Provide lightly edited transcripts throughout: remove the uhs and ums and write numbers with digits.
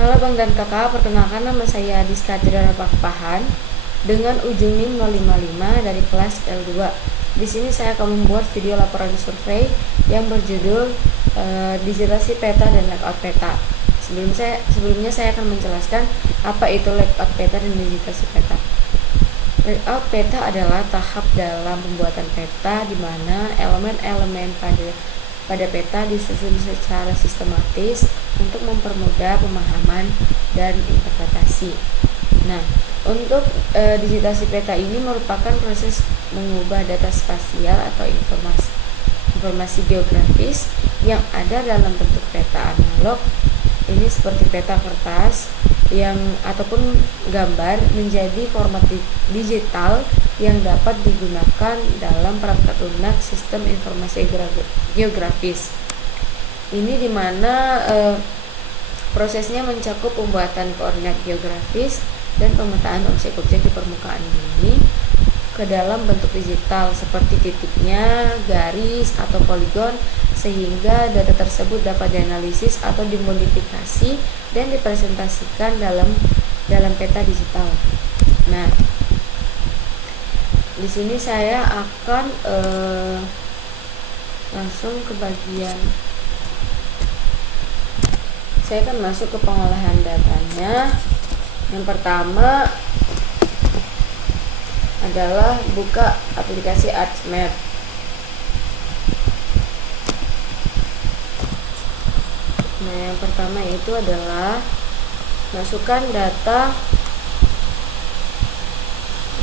Halo Bang dan Kakak, perkenalkan nama saya Diska Tirana Pakpahan dengan ujung NIM 055 dari kelas L2. Di sini saya akan membuat video laporan survei yang berjudul digitasi peta dan layout peta. Sebelumnya saya akan menjelaskan apa itu layout peta dan digitasi peta. Layout peta adalah tahap dalam pembuatan peta di mana elemen-elemen pada peta disusun secara sistematis untuk mempermudah pemahaman dan interpretasi. Nah, untuk digitasi peta ini merupakan proses mengubah data spasial atau informasi geografis yang ada dalam bentuk peta analog, ini seperti peta kertas ataupun gambar, menjadi format digital yang dapat digunakan dalam perangkat lunak sistem informasi geografis. Ini dimana prosesnya mencakup pembuatan koordinat geografis dan pemetaan objek-objek di permukaan bumi ke dalam bentuk digital seperti titiknya, garis, atau poligon, sehingga data tersebut dapat dianalisis atau dimodifikasi dan dipresentasikan dalam peta digital. Nah, di sini saya akan langsung ke bagian. Saya akan masuk ke pengolahan datanya. Yang pertama adalah buka aplikasi ArcMap. Nah, yang pertama itu adalah masukkan data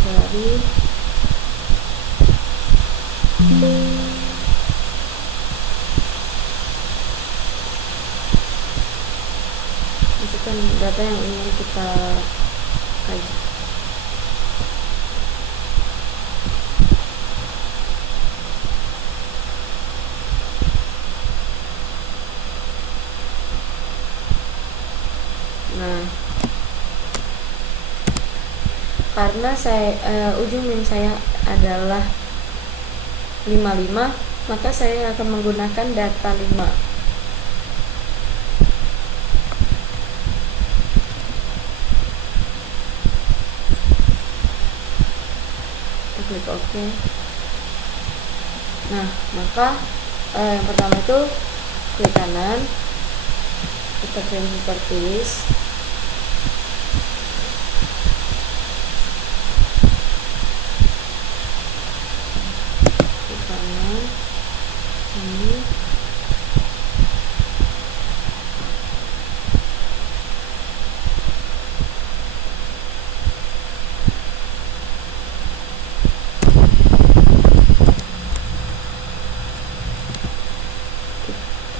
dari data yang ingin kita kaji. Nah, karena ujung NIM saya adalah 55, maka saya akan menggunakan data 5. Klik OK. Nah, maka yang pertama itu klik kanan, kita frame properties, klik kanan, ini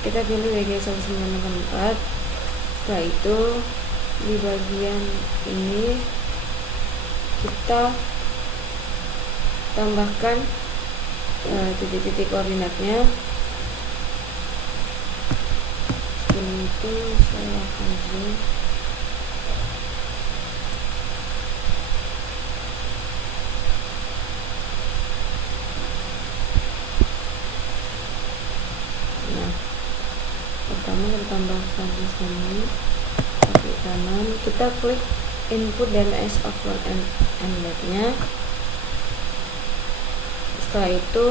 kita pilih WG 1964. Setelah itu di bagian ini kita tambahkan titik-titik koordinatnya. Sebelum itu saya akan zoom. Pertama kita tambahkan di sini, klik kanan, kita klik input DNS offload and nya. Setelah itu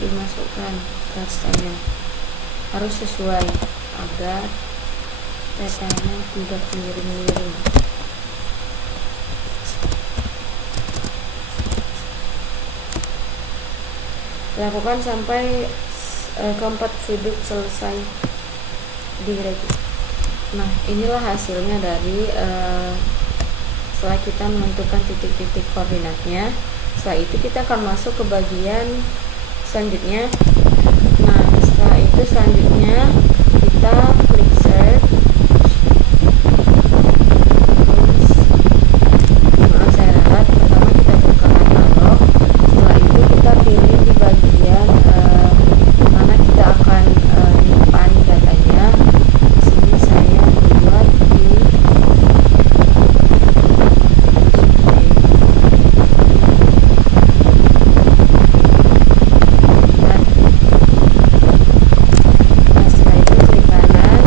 dimasukkan datanya, harus sesuai agar datanya tidak miring-miring. Lakukan sampai keempat sudut selesai diregister. Nah, inilah hasilnya dari setelah kita menentukan titik-titik koordinatnya. Setelah itu kita akan masuk ke bagian selanjutnya. Nah, setelah itu selanjutnya kita klik search. Pertama kita buka analog. Setelah itu kita pilih di bagian mana kita akan menyimpan datanya. Di sini saya buat di nah, setelah itu klik kanan,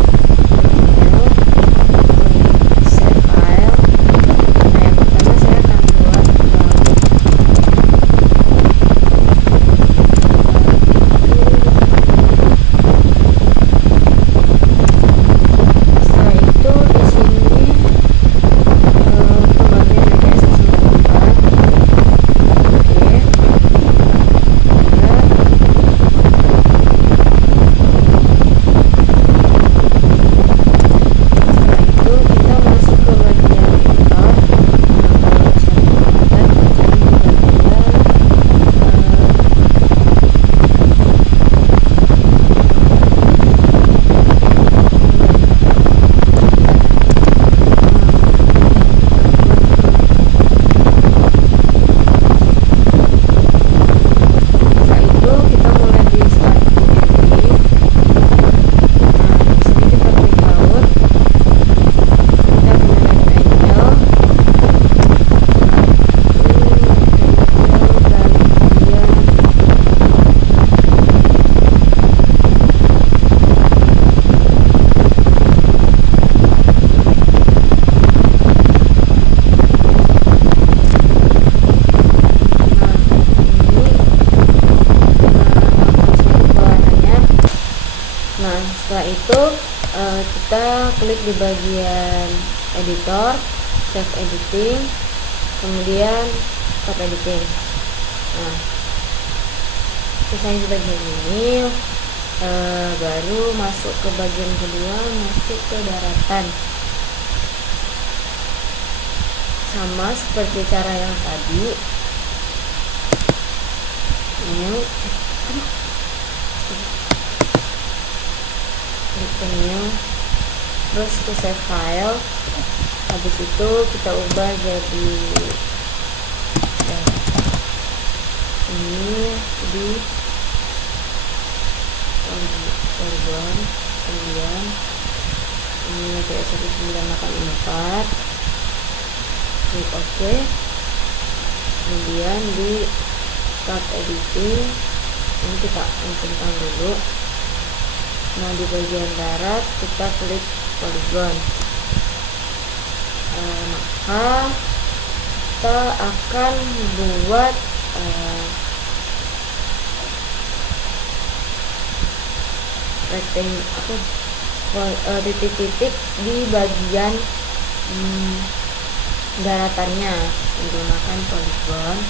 kita klik di bagian editor, save editing, kemudian stop editing. Nah, selesai di bagian ini, baru masuk ke bagian kedua, masuk ke daratan. Sama seperti cara yang tadi, klik ke new, terus ke save file. Habis itu kita ubah jadi ini di polygon, kemudian ini WPS 1984, klik OK, kemudian di start editing ini kita centang dulu. Nah, di bagian darat kita klik polygon. Maka kita akan membuat titik-titik di bagian daratannya menggunakan polygon.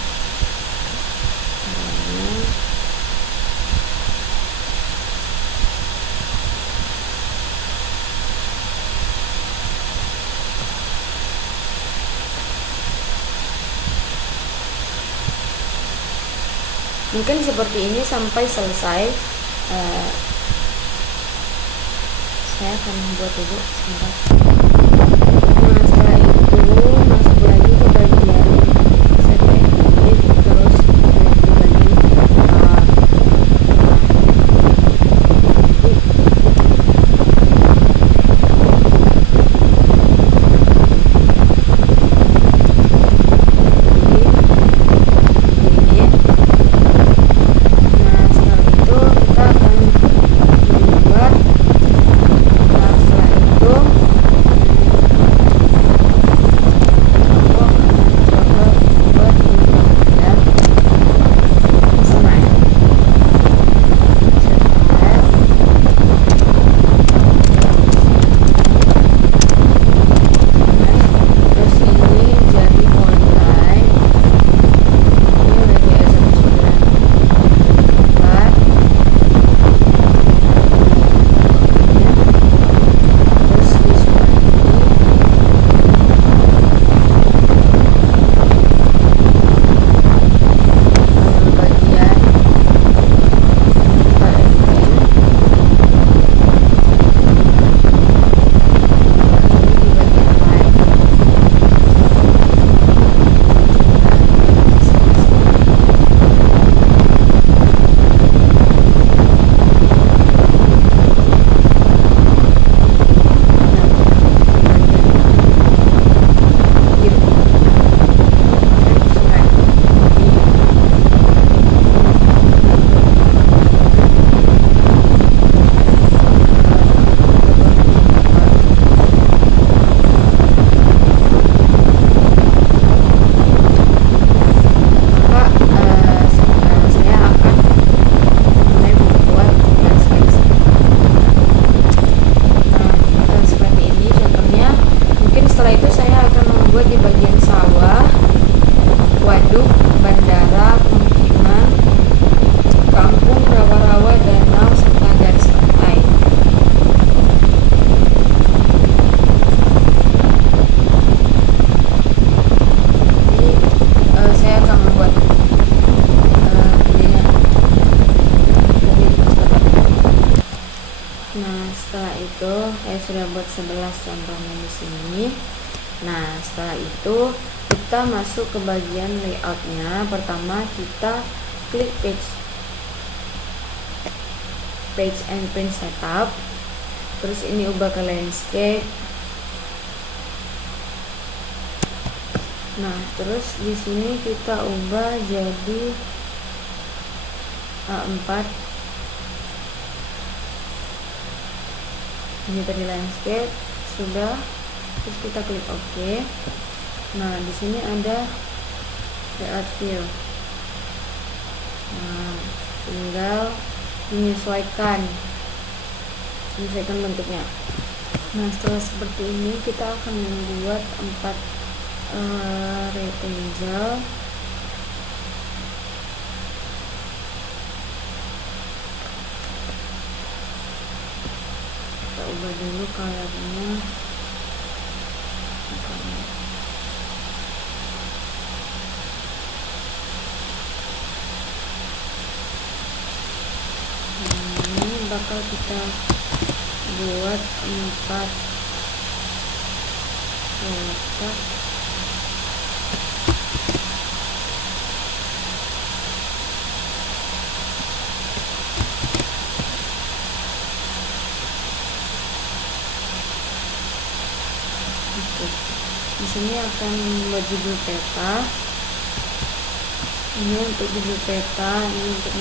Mungkin seperti ini sampai selesai. Saya akan membuat dulu sebentar. Nah, setelah itu masuk lagi ke bagian save edit, terus klik di bagian editor. sudah buat 11 contohnya di sini. Nah, setelah itu kita masuk ke bagian layoutnya. Pertama kita klik page and print setup. Terus ini ubah ke landscape. Nah, terus di sini kita ubah jadi A4. Ini tadi landscape sudah, terus kita klik OK. Nah, di sini ada layout view. Nah, tinggal menyesuaikan bentuknya. Nah, setelah seperti ini kita akan membuat 4 rectangle. Kita ubah dulu colornya. Ini bakal kita buat 4 kotak. Oke. Di sini akan membuat judul peta. Ini untuk judul peta, ini untuk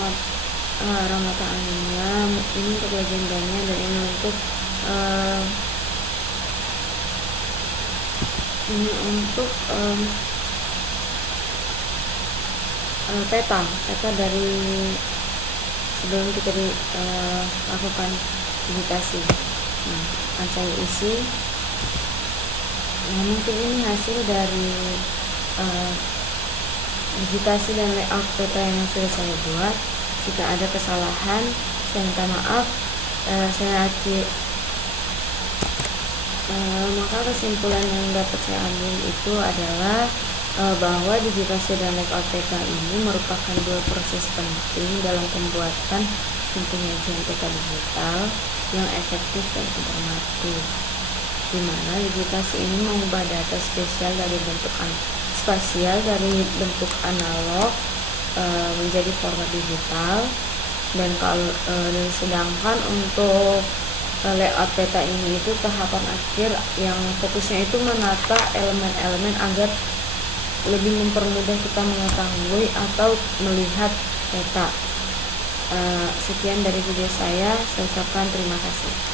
arah mata anginnya, ini untuk legendanya, dan ini untuk peta dari sebelum kita lakukan digitasi. Nah, akan saya isi. Nah, mungkin ini hasil dari digitasi dan layout peta yang sudah saya buat. Jika ada kesalahan, saya minta maaf. Maka kesimpulan yang dapat saya ambil itu adalah bahwa digitasi dan layout peta ini merupakan dua proses penting dalam pembuatan penyajian peta digital yang efektif dan informatif, di mana digitasi ini mengubah data spasial dari bentuk analog menjadi format digital, dan sedangkan untuk layout peta ini itu tahapan akhir yang fokusnya itu menata elemen-elemen agar lebih mempermudah kita mengetahui atau melihat peta. Sekian dari video saya ucapkan terima kasih.